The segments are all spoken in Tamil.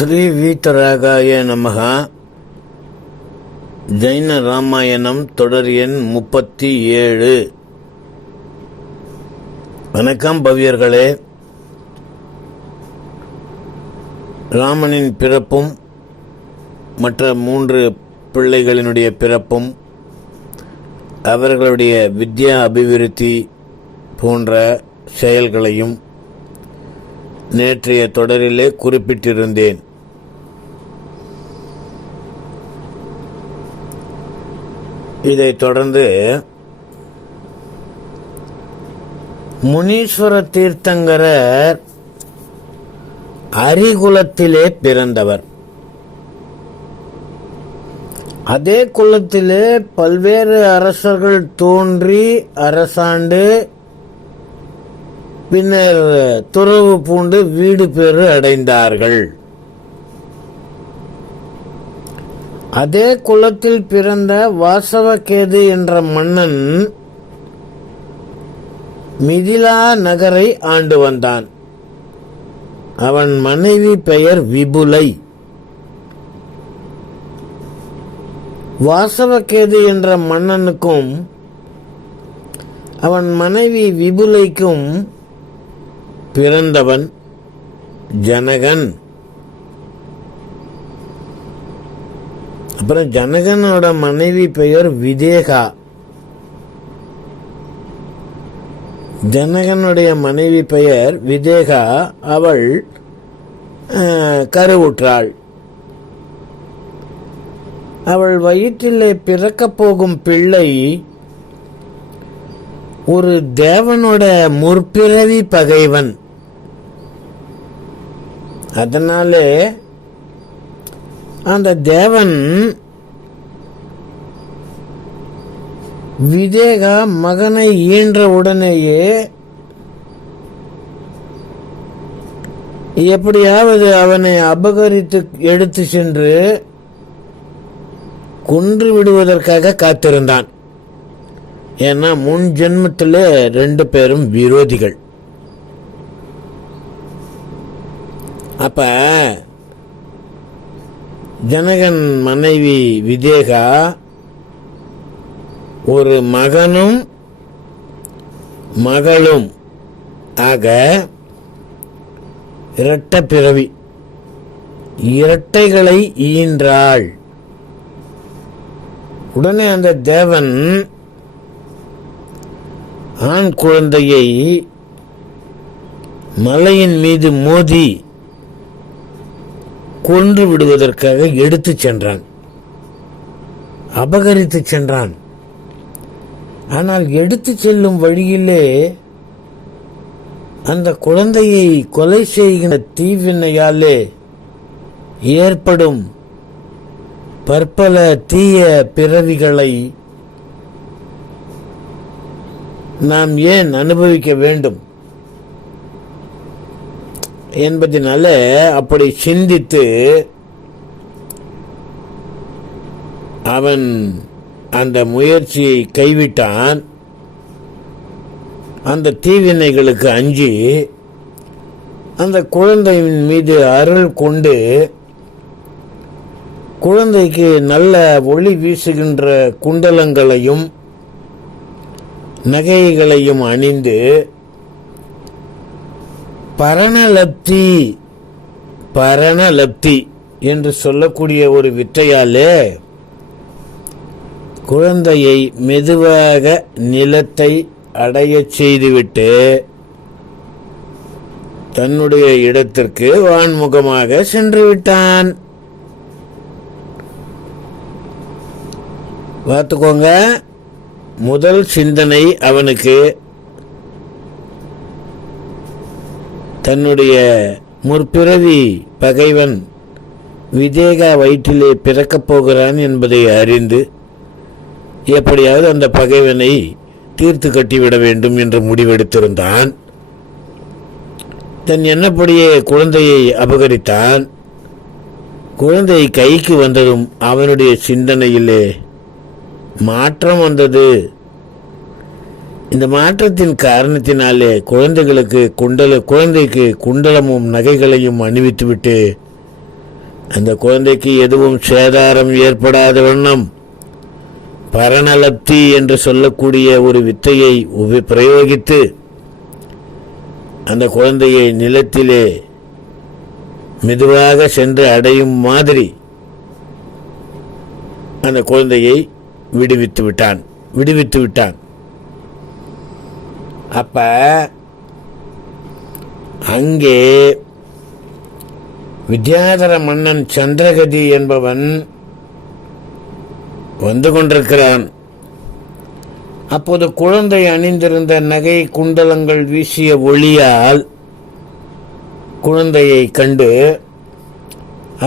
ஸ்ரீ வீதராகாய நமஹ. ஜைன ராமாயணம் தொடர் எண் 37. வணக்கம் பவ்யர்களே. ராமனின் பிறப்பும் மற்ற 3 பிள்ளைகளினுடைய பிறப்பும் அவர்களுடைய வித்யா அபிவிருத்தி போன்ற செயல்களையும் நேற்றைய தொடரிலே குறிப்பிட்டிருந்தேன். இதைத் தொடர்ந்து முனீஸ்வர தீர்த்தங்கரர் அரிகுலத்திலே பிறந்தவர். அதே குலத்திலே பல்வேறு அரசர்கள் தோன்றி அரசாண்டு பின்னர் துறவு பூண்டு வீடு பேறு அடைந்தார்கள். அதே குலத்தில் பிறந்த வாசவகேது என்ற மன்னன் மிதிலா நகரை ஆண்டு வந்தான். அவன் மனைவி பெயர் விபுலை. வாசவகேது என்ற மன்னனுக்கும் அவன் மனைவி விபுலைக்கும் பிறந்தவன் ஜனகன். அப்புறம் ஜனகனோட மனைவி பெயர் விதேகா. ஜனகனுடைய மனைவி பெயர் விதேகா. அவள் கருவுற்றாள். அவள் வயிற்றிலே பிறக்கப் போகும் பிள்ளை ஒரு தேவனோட முற்பிறவி பகைவன். அதனாலே அந்த தேவன் விதேகா மகனை ஈன்ற உடனேயே எப்படியாவது அவனை அபகரித்து எடுத்து சென்று கொன்று விடுவதற்காக காத்திருந்தான். ஏன்னா முன் ஜென்மத்தில் 2 பேரும் விரோதிகள். அப்ப ஜனகன் மனைவி விதேகா ஒரு மகனும் மகளும் ஆக இரட்டை பிறவி, இரட்டைகளை ஈன்றாள். உடனே அந்த தேவன் ஆண் குழந்தையை மலையின் மீது மோதி கொன்று விடுவதற்காக எடுத்து சென்றான், அபகரித்து சென்றான். ஆனால் எடுத்து செல்லும் வழியிலே அந்த குழந்தையை கொலை செய்கிற தீவினையாலே ஏற்படும் பற்பல தீய பிறவிகளை நாம் ஏன் அனுபவிக்க வேண்டும் என்பதனால அப்படி சிந்தித்து அவன் அந்த முயற்சியை கைவிட்டான். அந்த தீவினைகளுக்கு அஞ்சி அந்த குழந்தையின் மீது அருள் கொண்டு குழந்தைக்கு நல்ல ஒளி வீசுகின்ற குண்டலங்களையும் நகைகளையும் அணிந்து பரணலப்தி என்று சொல்லக்கூடிய ஒரு வித்தையாலே குழந்தையை மெதுவாக நிலத்தை அடையச் செய்துவிட்டு தன்னுடைய இடத்திற்கு வான்முகமாக சென்று விட்டான். பார்த்துக்கோங்க, முதல் சிந்தனை அவனுக்கு தன்னுடைய முற்பிறவி பகைவன் விதேகா வயிற்றிலே பிறக்கப் போகிறான் என்பதை அறிந்து எப்படியாவது அந்த பகைவனை தீர்த்து கட்டிவிட வேண்டும் என்று முடிவெடுத்திருந்தான். தன் எண்ணப்படியே குழந்தையை அபகரித்தான். குழந்தை கைக்கு வந்ததும் அவனுடைய சிந்தனையிலே மாற்றம் வந்தது. இந்த மாற்றத்தின் காரணத்தினாலே குழந்தைக்கு குண்டலமும் நகைகளையும் அணிவித்துவிட்டு அந்த குழந்தைக்கு எதுவும் சேதாரம் ஏற்படாத வண்ணம் பரணலப்தி என்று சொல்லக்கூடிய ஒரு வித்தையை பிரயோகித்து அந்த குழந்தையை நிலத்திலே மெதுவாக சென்று அடையும் மாதிரி அந்த குழந்தையை விடுவித்து விட்டான். அப்ப அங்கே வித்யாதர மன்னன் சந்திரகதி என்பவன் வந்து கொண்டிருக்கிறான். அப்போது குழந்தை அணிந்திருந்த நகை குண்டலங்கள் வீசிய ஒளியால் குழந்தையை கண்டு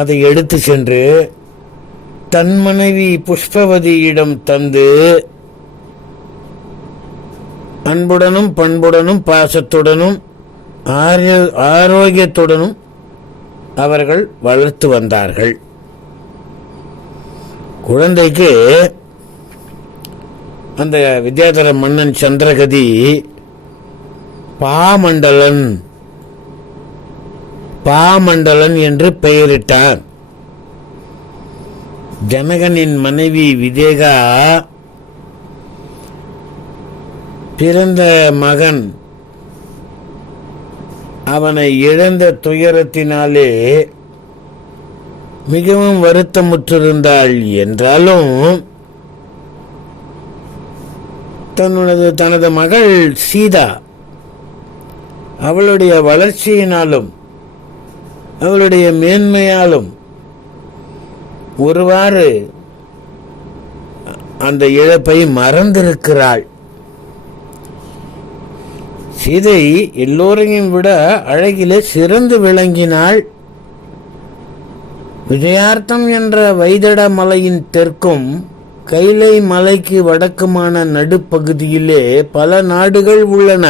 அதை எடுத்து சென்று தன் மனைவி புஷ்பவதியிடம் தந்து அன்புடனும் பண்புடனும் பாசத்துடனும் ஆரோக்கியத்துடனும் அவர்கள் வளர்த்து வந்தார்கள். குழந்தைக்கு அந்த வித்யாதர மன்னன் சந்திரகதி பாமண்டலன் என்று பெயரிட்டான். ஜனகனின் மனைவி விதேகா பிறந்த மகன் அவனை இழந்த துயரத்தினாலே மிகவும் வருத்தமுற்றிருந்தாள். என்றாலும் தனது மகள் சீதா அவளுடைய வளர்ச்சியினாலும் அவளுடைய மேன்மையாலும் ஒருவாறு அந்த இழப்பை மறந்திருக்கிறாள். சீதை எல்லோரையும் விட அழகிலே சிறந்து விளங்கினாள். விஜயார்த்தம் என்ற வைதட மலையின் தெற்கும் கைலை மலைக்கு வடக்குமான நடுப்பகுதியிலே பல நாடுகள் உள்ளன.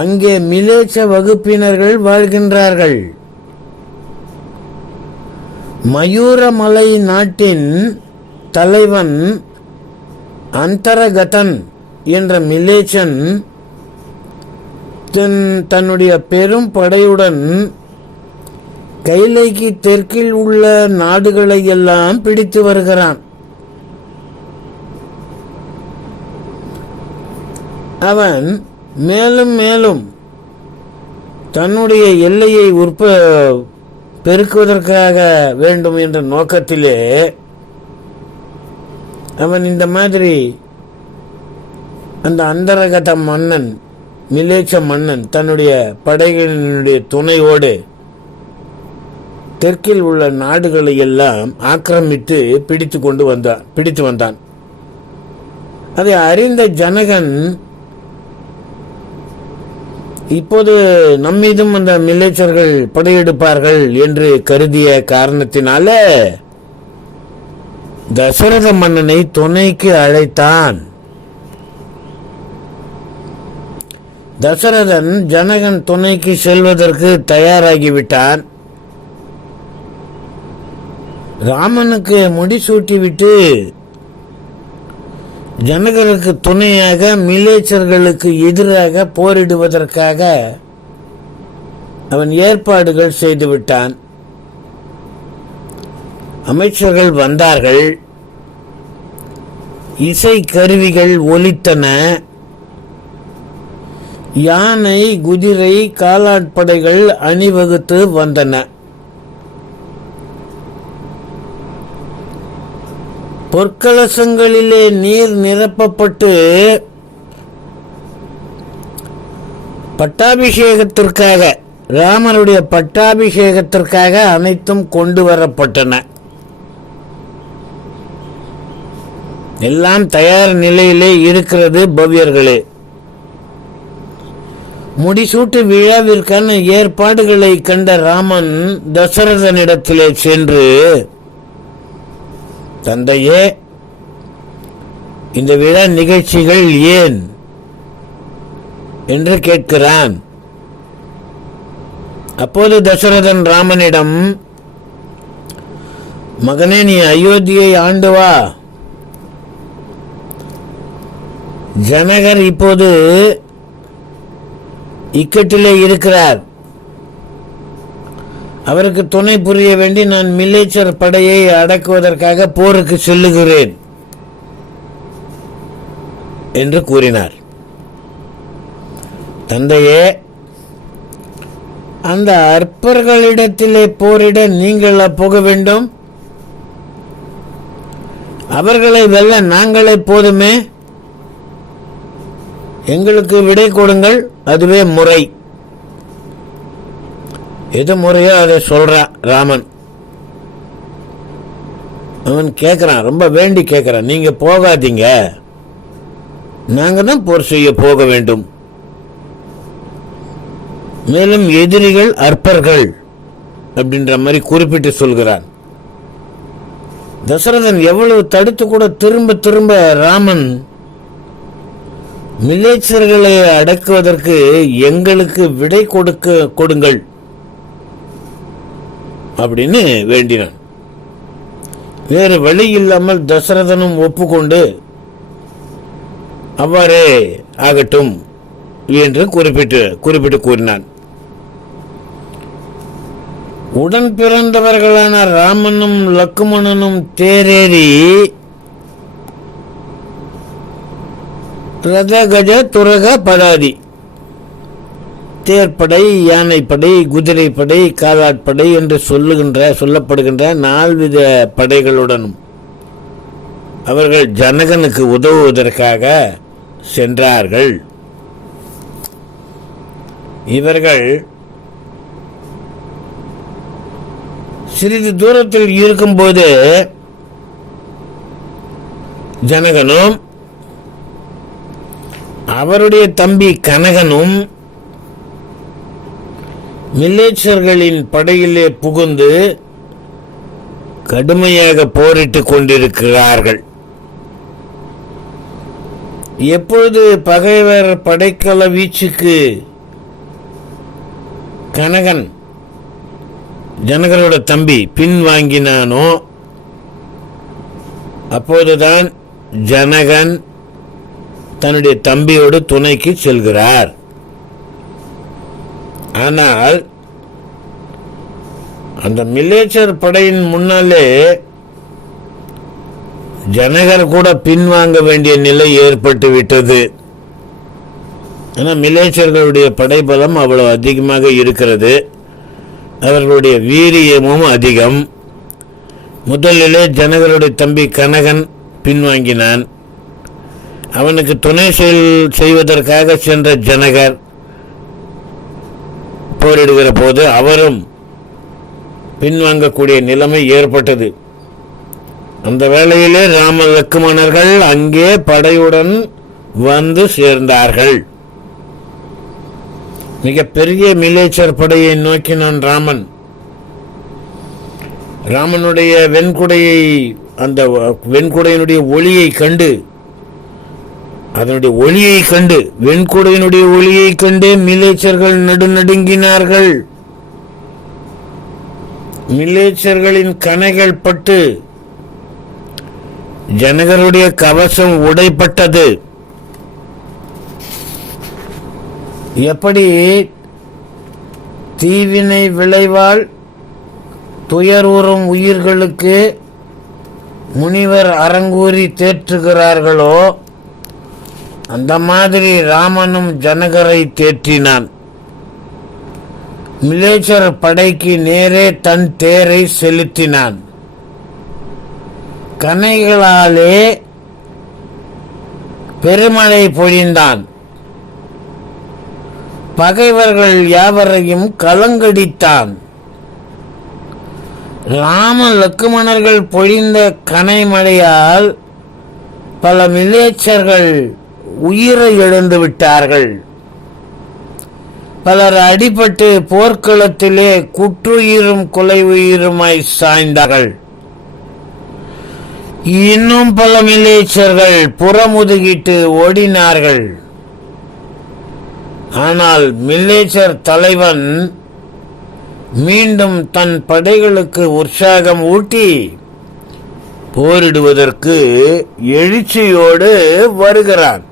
அங்கே மிலேச்ச வகுப்பினர்கள் வாழ்கின்றார்கள். மயூரமலை நாட்டின் தலைவன் அந்தரகதன் என்ற மிலேச்சன் தன்னுடைய பெரும் படையுடன் கைலைக்கு தெற்கில் உள்ள நாடுகளை எல்லாம் பிடித்து வருகிறான். அவன் மேலும் மேலும் தன்னுடைய எல்லையை பெருக்குவதற்காக வேண்டும் என்ற நோக்கத்திலே அவன் இந்த மாதிரி அந்த அந்தரகத மன்னன் மிலேச்ச மன்னன் தன்னுடைய படைகளினுடைய துணையோடு தெற்கில் உள்ள நாடுகளை எல்லாம் ஆக்கிரமித்து பிடித்து வந்தான். அதை அறிந்த ஜனகன் இப்போது நம்மீதும் அந்த மிலேச்சர்கள் படையெடுப்பார்கள் என்று கருதிய காரணத்தினால தசரத மன்னனை துணைக்கு அழைத்தான். தசரதன் ஜனகன் துணைக்கு செல்வதற்கு தயாராகிவிட்டான். ராமனுக்கு முடிசூட்டிவிட்டு ஜனகருக்கு துணையாக மிலேச்சர்களுக்கு எதிராக போரிடுவதற்காக அவன் ஏற்பாடுகள் செய்துவிட்டான். அமைச்சர்கள் வந்தார்கள். இசை கருவிகள் ஒலித்தன. யானை, குதிரை, காலாட்படைகள் அணிவகுத்து வந்தன. பொற்கலசங்களிலே நீர் நிரப்பப்பட்டு பட்டாபிஷேகத்திற்காக, ராமனுடைய பட்டாபிஷேகத்திற்காக அனைத்தும் கொண்டு வரப்பட்டன. எல்லாம் தயார் நிலையிலே இருக்கிறது பவ்யர்களே. முடிசூட்டு விழாவிற்கான ஏற்பாடுகளை கண்ட ராமன் தசரதனிடத்திலே சென்று, தந்தையே, இந்த விழா நிகழ்ச்சிகள் ஏன் என்று கேட்கிறான். அப்போது தசரதன் ராமனிடம், மகனே, நீ அயோத்தியை ஆண்டு வா. ஜனகர் இப்போது இக்கட்டிலே இருக்கிறார். அவருக்கு துணை புரிய வேண்டி நான் மில்லேச்சர் படையை அடக்குவதற்காக போருக்கு செல்லுகிறேன் என்று கூறினார். தந்தையே, அந்த அற்பர்களிடத்திலே போரிட நீங்கள் போக வேண்டும்? அவர்களை வெல்ல நாங்களே போதுமே. எங்களுக்கு விடை கொடுங்கள், அதுவே முறை. எது முறையோ அதை சொல்றான் ராமன். அவன் கேட்கிறான், ரொம்ப வேண்டி கேட்கிறான், நீங்க போகாதீங்க, நாங்க தான் போர் செய்ய போக வேண்டும். மேலும் எதிரிகள் அற்பர்கள் அப்படின்ற மாதிரி குறிப்பிட்டு சொல்கிறான். தசரதன் எவ்வளவு தடுத்து கூட திரும்ப திரும்ப ராமன் மில்லேச்சர்களை அடக்குவதற்கு எங்களுக்கு விடை கொடுங்கள் அப்படின்னு வேண்டினான். வேறு வழி இல்லாமல் தசரதனும் ஒப்புக்கொண்டு அவ்வாறே ஆகட்டும் என்று குறிப்பிட்டு கூறினான். உடன் பிறந்தவர்களான ராமனும் லக்குமணனும் தேரேறி ரத கஜ துரக பதாதி, தேர்ப்படை, யானைப்படை, குதிரைப்படை, காலாட்படை என்று சொல்லப்படுகின்ற 4 வித படைகளுடனும் அவர்கள் ஜனகனுக்கு உதவுவதற்காக சென்றார்கள். இவர்கள் சிறிது தூரத்தில் இருக்கும்போது ஜனகனும் அவருடைய தம்பி கனகனும் மில்லேச்சர்களின் படையிலே புகுந்து கடுமையாக போரிட்டுக் கொண்டிருக்கிறார்கள். எப்பொழுது பகைவர் படைக்கல வீச்சுக்கு கனகன், ஜனகரோட தம்பி, பின்வாங்கினானோ அப்போதுதான் ஜனகன் தன்னுடைய தம்பியோடு துணைக்கு செல்கிறார். ஆனால் அந்த மில்லேச்சர் படையின் முன்னாலே ஜனகர் கூட பின்வாங்க வேண்டிய நிலை ஏற்பட்டு விட்டது. ஆனால் மில்லேச்சர்களுடைய படைபலம் அவ்வளவு அதிகமாக இருக்கிறது, அவர்களுடைய வீரியமும் அதிகம். முதலிலே ஜனகருடைய தம்பி கனகன் பின்வாங்கினான். அவனுக்கு துணை செய்வதற்காக சென்ற ஜனகர் போரிடுகிற போது அவரும் பின்வாங்கக்கூடிய நிலைமை ஏற்பட்டது. அந்த வேளையிலே ராம லக்குமணர்கள் அங்கே படையுடன் வந்து சேர்ந்தார்கள். மிக பெரிய மில்லேச்சர் படையை நோக்கினான் ராமன். ராமனுடைய வெண்குடையை, அந்த வெண்குடையினுடைய ஒளியை கண்டு, அதனுடைய ஒளியை கண்டு, வெண்குடையினுடைய ஒளியை கண்டு மில்லேச்சர்கள் நடுநடுங்கினார்கள். மில்லேச்சர்களின் கணைகள் பட்டு ஜனகருடைய கவசம் உடைப்பட்டது. எப்படி தீவினை விளைவால் துயர்வுறும் உயிர்களுக்கு முனிவர் அரங்கூறி தேற்றுகிறார்களோ, அந்த மாதிரி ராமனும் ஜனகரை தேற்றினான். மில்லேச்சர் படைக்கு நேரே தன் தேரை செலுத்தினான். கணைகளாலே பெருமழை பொழிந்தான். பகைவர்கள் யாவரையும் கலங்கடித்தான். ராம லக்குமணர்கள் பொழிந்த கனைமழையால் பல மில்லேச்சர்கள் உயிரை இழந்து விட்டார்கள். பலர் அடிபட்டு போர்க்களத்திலே குற்றுயிரும் கொலை உயிருமாய் சாய்ந்தார்கள். இன்னும் பல மில்லேச்சர்கள் புறமுதுகிட்டு ஓடினார்கள். ஆனால் மில்லேச்சர் தலைவன் மீண்டும் தன் படைகளுக்கு உற்சாகம் ஊட்டி போரிடுவதற்கு எழுச்சியோடு வருகிறான்.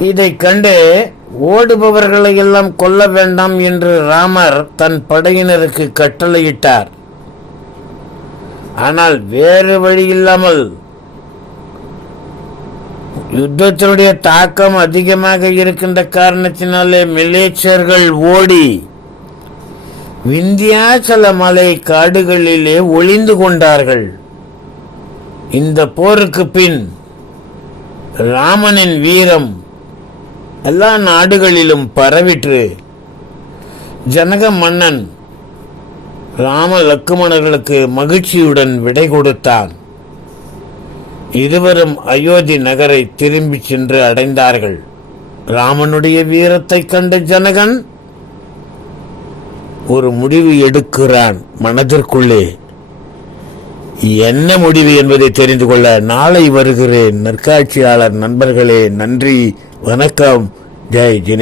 இதைக் கண்டு ஓடுபவர்களை எல்லாம் கொல்ல வேண்டாம் என்று ராமர் தன் படையினருக்கு கட்டளையிட்டார். ஆனால் வேறு வழி இல்லாமல் யுத்தத்தினுடைய தாக்கம் அதிகமாக இருக்கின்ற காரணத்தினாலே மிலேச்சர்கள் ஓடி விந்தியாச்சல மலை காடுகளிலே ஒளிந்து கொண்டார்கள். இந்த போருக்கு பின் ராமனின் வீரம் எல்லா நாடுகளிலும் பரவிற்று. ஜனக மன்னன் ராம லக்குமணர்களுக்கு மகிழ்ச்சியுடன் விடை கொடுத்தான். இருவரும் அயோத்தி நகரை திரும்பி சென்று அடைந்தார்கள். ராமனுடைய வீரத்தை கண்ட ஜனகன் ஒரு முடிவு எடுக்கிறான் மனதிற்குள்ளே. என்ன முடிவு என்பதை தெரிந்து கொள்ள நாளை வருகிறேன். நற்காட்சியாளர் நண்பர்களே, நன்றி, வணக்கம், ஜெய் ஜெய்.